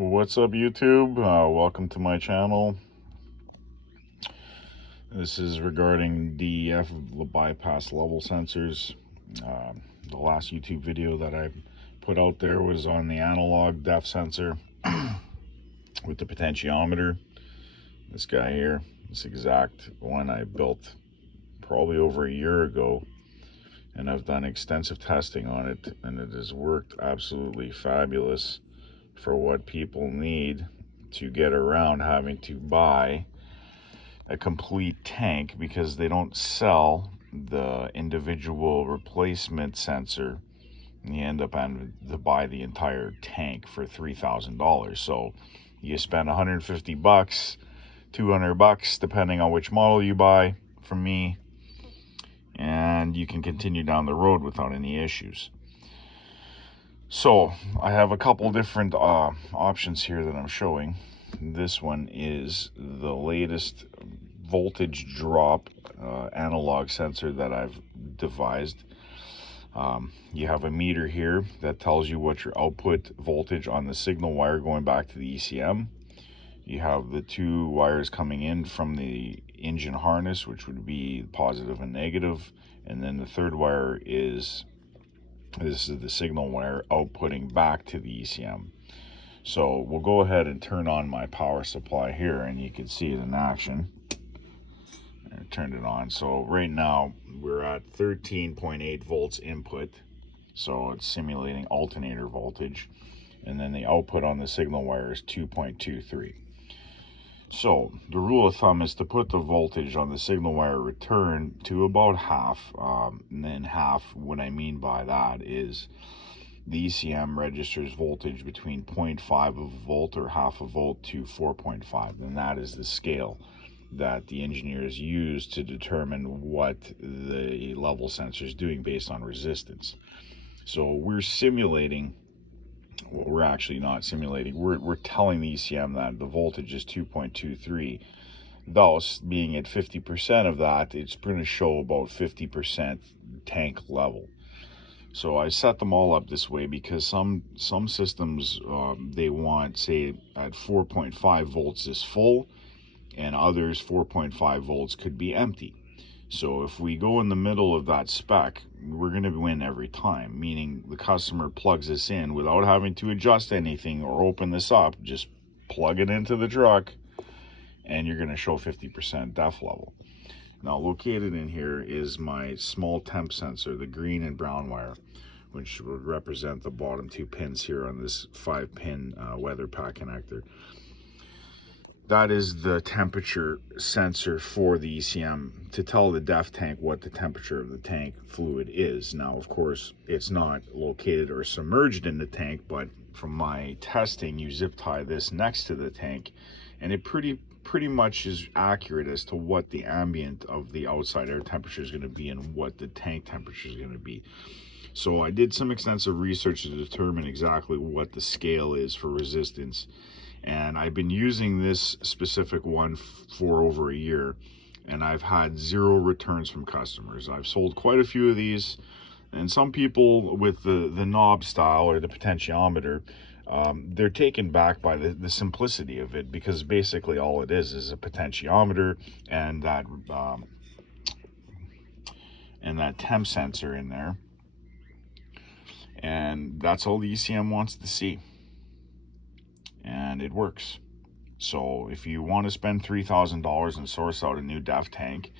What's up, YouTube? Welcome to my channel. This is regarding DEF, the bypass level sensors. The last YouTube video that I put out there was on the analog DEF sensor with the potentiometer. This guy here, this exact one I built probably over a year ago, and I've done extensive testing on it, and it has worked absolutely fabulous for what people need to get around having to buy a complete tank, because they don't sell the individual replacement sensor, and you end up having to buy the entire tank for $3,000. So you spend 150 bucks, 200 bucks, depending on which model you buy from me, and you can continue down the road without any issues. So I have a couple different options here that I'm showing. This one is the latest voltage drop analog sensor that I've devised. You have a meter here that tells you what your output voltage on the signal wire going back to the ECM. You have the two wires coming in from the engine harness, which would be positive and negative, and then the third wire is the signal wire outputting back to the ECM. So we'll go ahead and turn on my power supply here, and you can see it in action. I turned it on. So right now we're at 13.8 volts input, so it's simulating alternator voltage, and then the output on the signal wire is 2.23. So the rule of thumb is to put the voltage on the signal wire return to about half, and then half, what I mean by that is the ECM registers voltage between 0.5 of a volt or half a volt to 4.5, and that is the scale that the engineers use to determine what the level sensor is doing based on resistance. So we're simulating, well, we're actually not simulating, we're telling the ECM that the voltage is 2.23. Thus, being at 50% of that, it's going to show about 50% tank level. So I set them all up this way because some systems, they want, say, at 4.5 volts is full, and others 4.5 volts could be empty. So if we go in the middle of that spec, we're going to win every time, meaning the customer plugs this in without having to adjust anything or open this up. Just plug it into the truck and you're going to show 50% DEF level. Now, located in here is my small temp sensor, the green and brown wire, which would represent the bottom two pins here on this 5-pin weather pack connector. That is the temperature sensor for the ECM to tell the DEF tank what the temperature of the tank fluid is. Now, of course, it's not located or submerged in the tank, but from my testing, you zip tie this next to the tank, and it pretty much is accurate as to what the ambient of the outside air temperature is going to be and what the tank temperature is going to be. So I did some extensive research to determine exactly what the scale is for resistance, and I've been using this specific one for over a year, and I've had 0 returns from customers. I've sold quite a few of these, and some people with the knob style or the potentiometer, they're taken back by the simplicity of it, because basically all it is a potentiometer and that temp sensor in there, and that's all the ECM wants to see, and it works. So if you want to spend $3,000 and source out a new DEF tank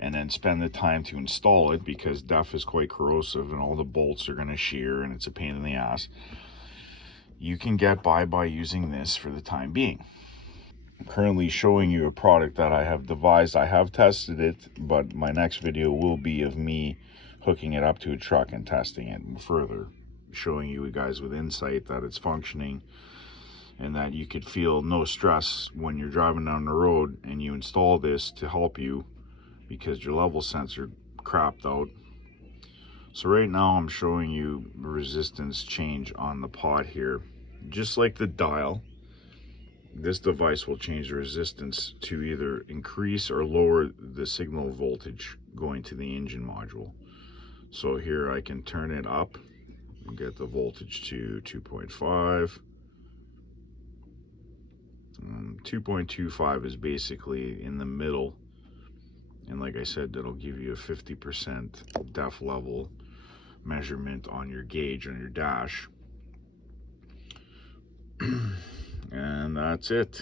and then spend the time to install it, because DEF is quite corrosive and all the bolts are going to shear and it's a pain in the ass, you can get by using this for the time being. I'm currently showing you a product that I have devised. I have tested it, but my next video will be of me hooking it up to a truck and testing it further, showing you guys with insight that it's functioning and that you could feel no stress when you're driving down the road and you install this to help you because your level sensor crapped out. So right now I'm showing you resistance change on the pod here. Just like the dial, this device will change the resistance to either increase or lower the signal voltage going to the engine module. So here I can turn it up and get the voltage to 2.5. 2.25 is basically in the middle, and like I said, that'll give you a 50% def level measurement on your gauge on your dash. And that's it.